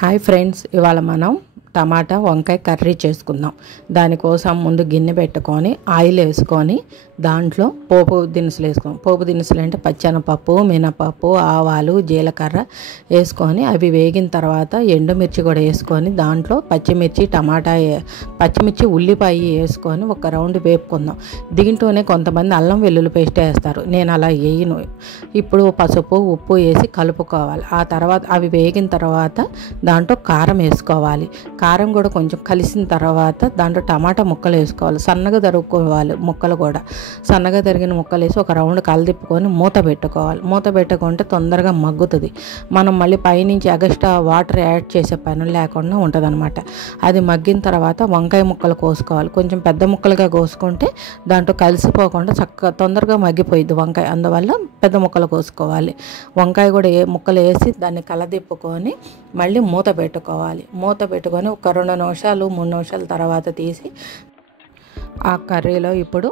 Hi friends, ఇవాళ మనం టమాటా వంకాయ కర్రీ చేసుకుందాం. దానికోసం ముందు గిన్నె పెట్టుకొని ఆయిల్ వేసుకొని దాంట్లో పోపు దినుసులు వేసుకోండి. పోపు దినుసులు అంటే పచ్చెనపప్పు, మినపప్పు, ఆవాలు, జీలకర్ర వేసుకొని అవి వేగిన తర్వాత ఎండుమిర్చి కూడా వేసుకొని దాంట్లో పచ్చిమిర్చి ఉల్లిపాయ వేసుకొని ఒక రౌండ్ వేపుకుందాం. దీంట్లోనే కొంతమంది అల్లం వెల్లుల్లి పేస్ట్ వేస్తారు, నేను అలా వేయను. ఇప్పుడు పసుపు ఉప్పు వేసి కలుపుకోవాలి. ఆ తర్వాత అవి వేగిన తర్వాత దాంట్లో కారం వేసుకోవాలి. కారం కూడా కొంచెం కలిసిన తర్వాత దాంట్లో టమాటా ముక్కలు వేసుకోవాలి. సన్నగా తరుక్కోవాలి. ముక్కలు కూడా సన్నగా తరిగిన ముక్కలు వేసి ఒక రౌండ్ కలదిప్పుకొని మూత పెట్టుకోవాలి. మూత పెట్టుకుంటే తొందరగా మగ్గుతుంది. మనం మళ్ళీ పైనుంచి ఎగస్ట్రా వాటర్ యాడ్ చేసే పని లేకుండా ఉంటుంది అనమాట. అది మగ్గిన తర్వాత వంకాయ ముక్కలు కోసుకోవాలి. కొంచెం పెద్ద ముక్కలుగా కోసుకుంటే దాంట్లో కలిసిపోకుండా చక్కగా తొందరగా మగ్గిపోయింది వంకాయ. అందువల్ల పెద్ద ముక్కలు కోసుకోవాలి. వంకాయ కూడా ముక్కలు వేసి దాన్ని కలదిప్పుకొని మళ్ళీ మూత పెట్టుకోవాలి. మూత పెట్టుకొని ఒక 2 నిమిషాలు 3 నిమిషాల తర్వాత తీసి ఆ కర్రీలో ఇప్పుడు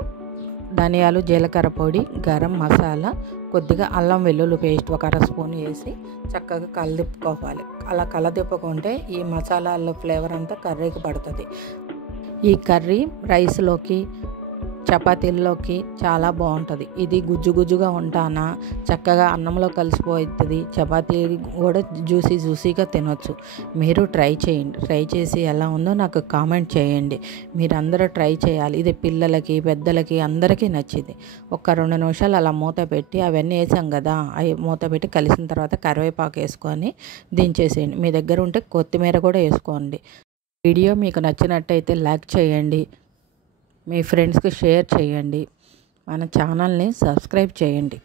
ధనియాలు, జీలకర్ర పొడి, గరం మసాలా, కొద్దిగా అల్లం వెల్లుల్లి పేస్ట్ ఒక 1/2 స్పూన్ వేసి చక్కగా కలదిప్పుకోవాలి. అలా కలదిప్పుకుంటే ఈ మసాలాల ఫ్లేవర్ అంతా కర్రీకి పడుతుంది. ఈ కర్రీ రైస్లోకి, చపాతీల్లోకి చాలా బాగుంటుంది. ఇది గుజ్జుగా ఉంటానా చక్కగా అన్నంలో కలిసిపోతుంది. చపాతీ కూడా జ్యూసీగా తినొచ్చు. మీరు ట్రై చేయండి. ట్రై చేసి ఎలా ఉందో నాకు కామెంట్ చేయండి. మీరందరూ ట్రై చేయాలి. ఇది పిల్లలకి, పెద్దలకి అందరికీ నచ్చింది. ఒక 2 నిమిషాలు అలా మూత పెట్టి అవన్నీ వేసాం కదా, అవి మూత పెట్టి కలిసిన తర్వాత కరివేపాకు వేసుకొని దించేసేయండి. మీ దగ్గర ఉంటే కొత్తిమీర కూడా వేసుకోండి. వీడియో మీకు నచ్చినట్టయితే లైక్ చేయండి, మీ ఫ్రెండ్స్కి షేర్ చేయండి, మన ఛానల్ని సబ్స్క్రైబ్ చేయండి.